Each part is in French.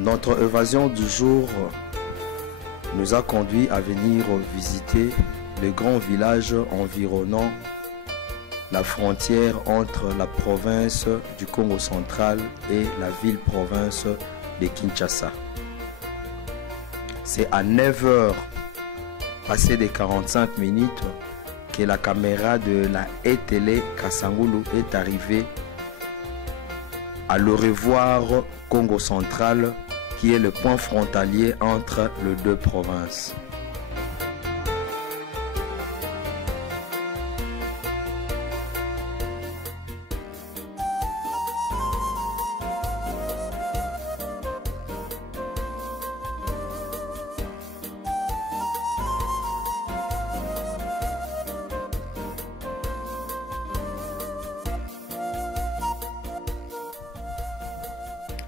Notre évasion du jour nous a conduit à venir visiter les grands villages environnant la frontière entre la province du Congo central et la ville-province de Kinshasa. C'est à 9 h, passé des 45 minutes, que la caméra de la télé Kasangulu est arrivée à le revoir Congo central, qui est le point frontalier entre les deux provinces.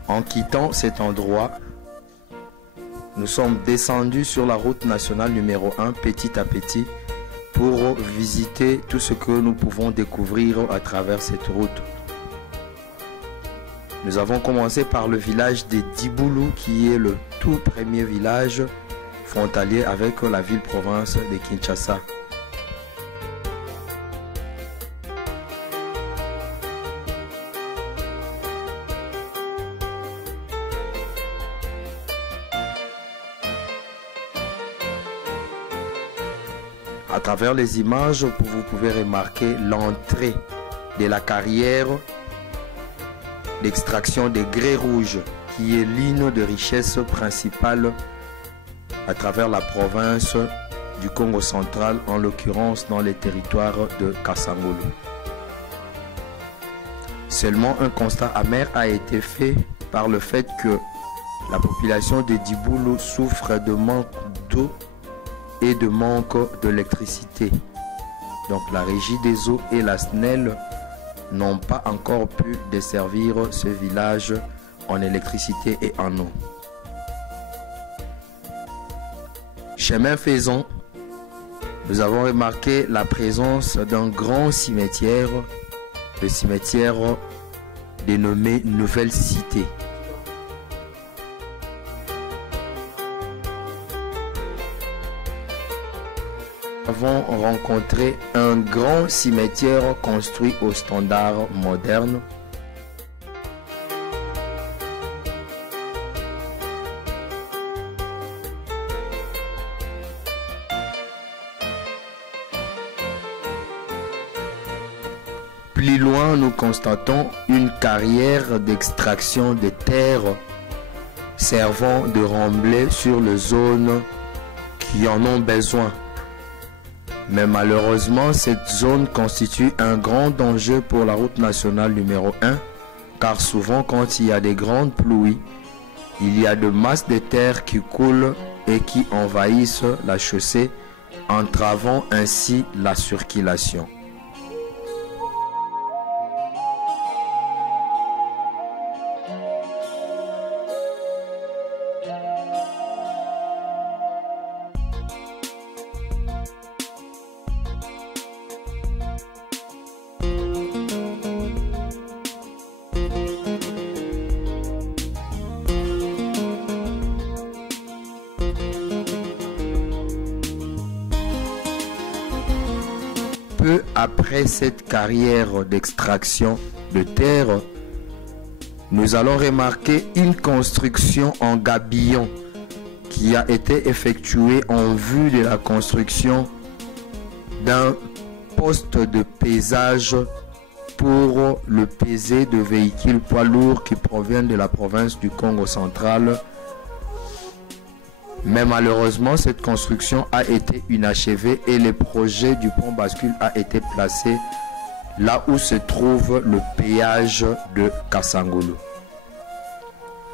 En quittant cet endroit, nous sommes descendus sur la route nationale numéro 1 petit à petit pour visiter tout ce que nous pouvons découvrir à travers cette route. Nous avons commencé par le village de Diboulou, qui est le tout premier village frontalier avec la ville-province de Kinshasa. À travers les images, vous pouvez remarquer l'entrée de la carrière d'extraction des grès rouges, qui est l'une des richesses principales à travers la province du Congo central, en l'occurrence dans les territoires de Kasangulu. Seulement un constat amer a été fait par le fait que la population de Diboulou souffre de manque d'eau et de manque d'électricité. Donc la Régie des eaux et la SNEL n'ont pas encore pu desservir ce village en électricité et en eau. Chemin faisant, nous avons remarqué la présence d'un grand cimetière, le cimetière dénommé Nouvelle Cité. Nous avons rencontré un grand cimetière construit au standard moderne. Plus loin, nous constatons une carrière d'extraction de terre servant de remblai sur les zones qui en ont besoin. Mais malheureusement, cette zone constitue un grand danger pour la route nationale numéro 1, car souvent quand il y a des grandes pluies, il y a de masses de terre qui coulent et qui envahissent la chaussée, entravant ainsi la circulation. Peu après cette carrière d'extraction de terre, nous allons remarquer une construction en gabillon qui a été effectuée en vue de la construction d'un poste de pesage pour le peser de véhicules poids lourds qui proviennent de la province du Congo central. Mais malheureusement, cette construction a été inachevée et le projet du pont bascule a été placé là où se trouve le péage de Kasangulu.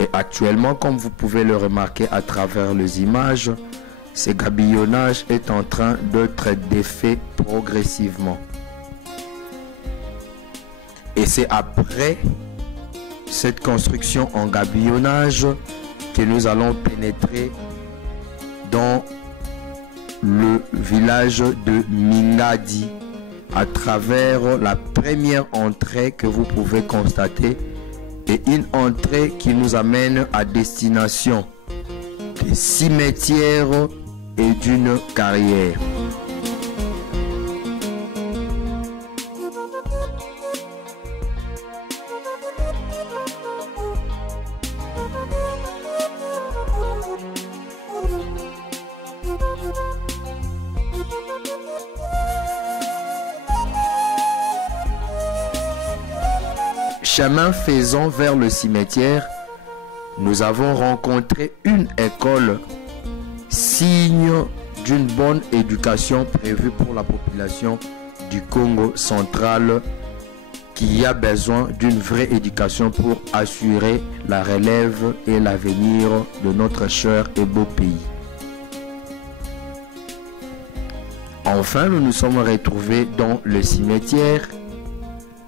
Et actuellement, comme vous pouvez le remarquer à travers les images, ce gabillonnage est en train d'être défait progressivement. Et c'est après cette construction en gabillonnage que nous allons pénétrer dans le village de Mingadi à travers la première entrée que vous pouvez constater et une entrée qui nous amène à destination des cimetières et d'une carrière. Chemin faisant vers le cimetière, nous avons rencontré une école, signe d'une bonne éducation prévue pour la population du Congo central qui a besoin d'une vraie éducation pour assurer la relève et l'avenir de notre cher et beau pays. Enfin, nous nous sommes retrouvés dans le cimetière.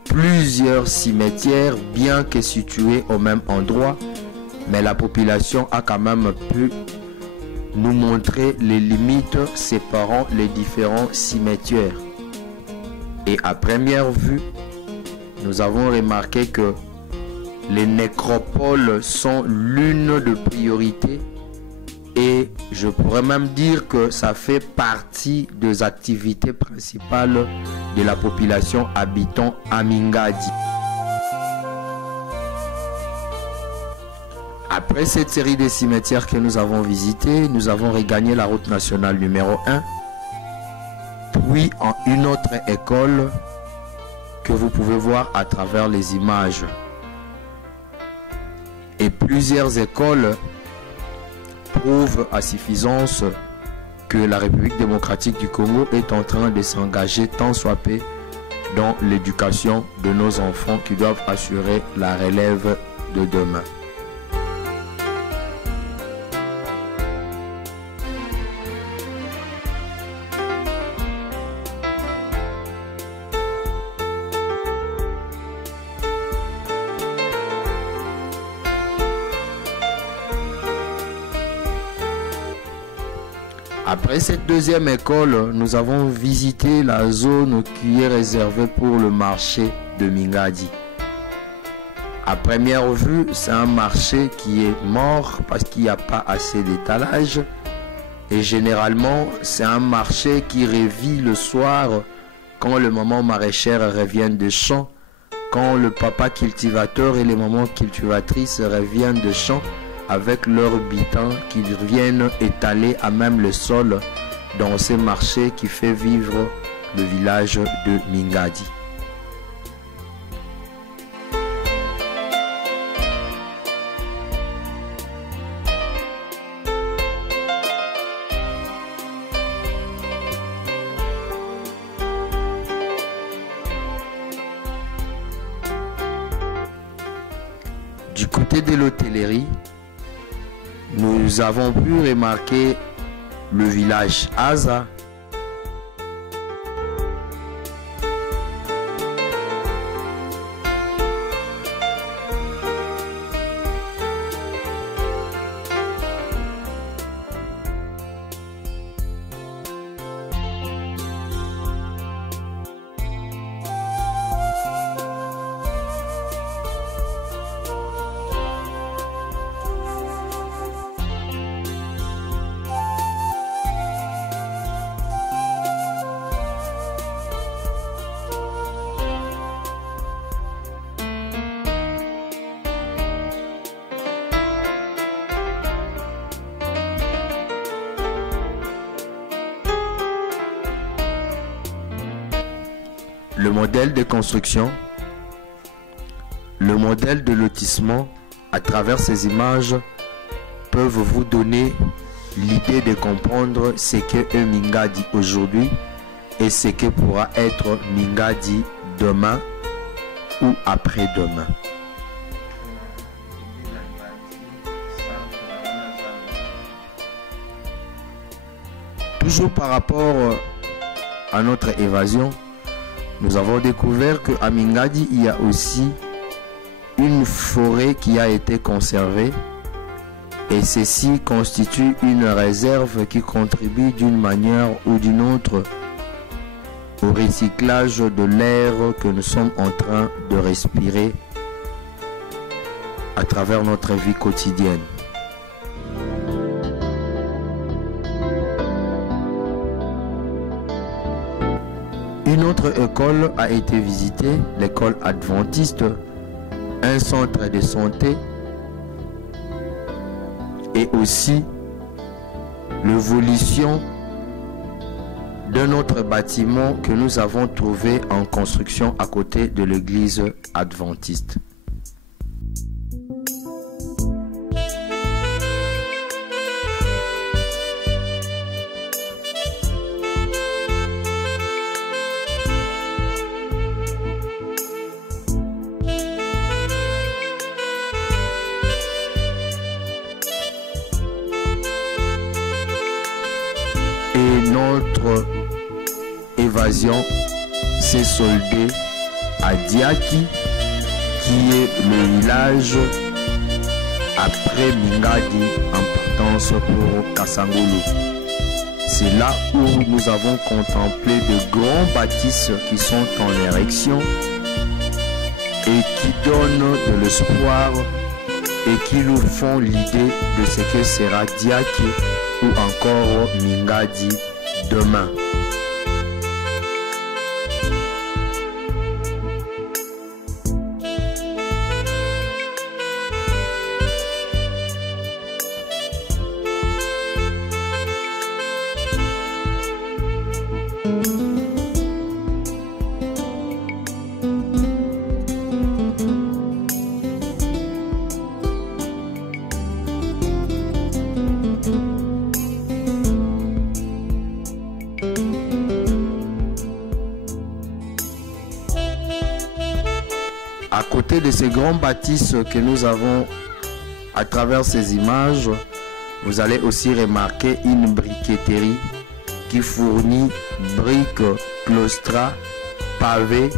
Plusieurs cimetières, bien que situés au même endroit, mais la population a quand même pu nous montrer les limites séparant les différents cimetières. Et à première vue, nous avons remarqué que les nécropoles sont l'une des priorités et je pourrais même dire que ça fait partie des activités principales de la population habitant à Mingadi. Après cette série de cimetières que nous avons visités, nous avons regagné la route nationale numéro 1, puis en une autre école que vous pouvez voir à travers les images. Et plusieurs écoles prouvent à suffisance que la République démocratique du Congo est en train de s'engager tant soit peu dans l'éducation de nos enfants qui doivent assurer la relève de demain. Après cette deuxième école, nous avons visité la zone qui est réservée pour le marché de Mingadi. À première vue, c'est un marché qui est mort parce qu'il n'y a pas assez d'étalage. Et généralement, c'est un marché qui revit le soir quand le maman maraîchère revient des champs, quand le papa cultivateur et les mamans cultivatrices reviennent des champs avec leurs butins qui viennent étaler à même le sol dans ces marchés qui fait vivre le village de Mingadi. Du côté de l'hôtellerie, nous avons pu remarquer le village Aza. Le modèle de construction, le modèle de lotissement à travers ces images peuvent vous donner l'idée de comprendre ce qu'est un Mingadi aujourd'hui et ce que pourra être Mingadi demain ou après-demain. Toujours par rapport à notre évasion, nous avons découvert qu'à Mingadi, il y a aussi une forêt qui a été conservée et ceci constitue une réserve qui contribue d'une manière ou d'une autre au recyclage de l'air que nous sommes en train de respirer à travers notre vie quotidienne. Une autre école a été visitée, l'école adventiste, un centre de santé et aussi l'évolution d'un autre bâtiment que nous avons trouvé en construction à côté de l'église adventiste. Et notre évasion s'est soldée à Diaki, qui est le village après Mingadi en partance pour Kasangulu. C'est là où nous avons contemplé de grands bâtisses qui sont en érection et qui donnent de l'espoir et qui nous font l'idée de ce que sera Diaki ou encore Mingadi demain. À côté de ces grands bâtisses que nous avons à travers ces images, vous allez aussi remarquer une briqueterie qui fournit briques, claustras, pavés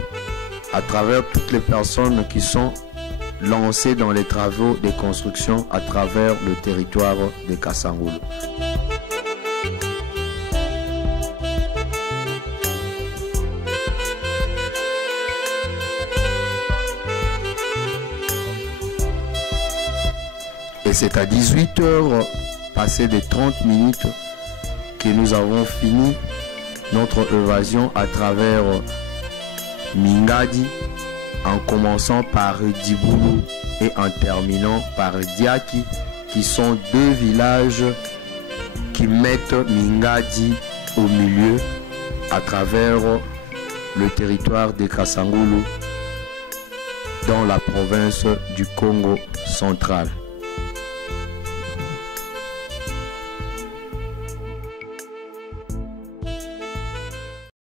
à travers toutes les personnes qui sont lancées dans les travaux de construction à travers le territoire de Kasangulu. Et c'est à 18h, passé de 30 minutes, que nous avons fini notre évasion à travers Mingadi, en commençant par Dibulu et en terminant par Diaki, qui sont deux villages qui mettent Mingadi au milieu à travers le territoire de Kasangulu dans la province du Congo central.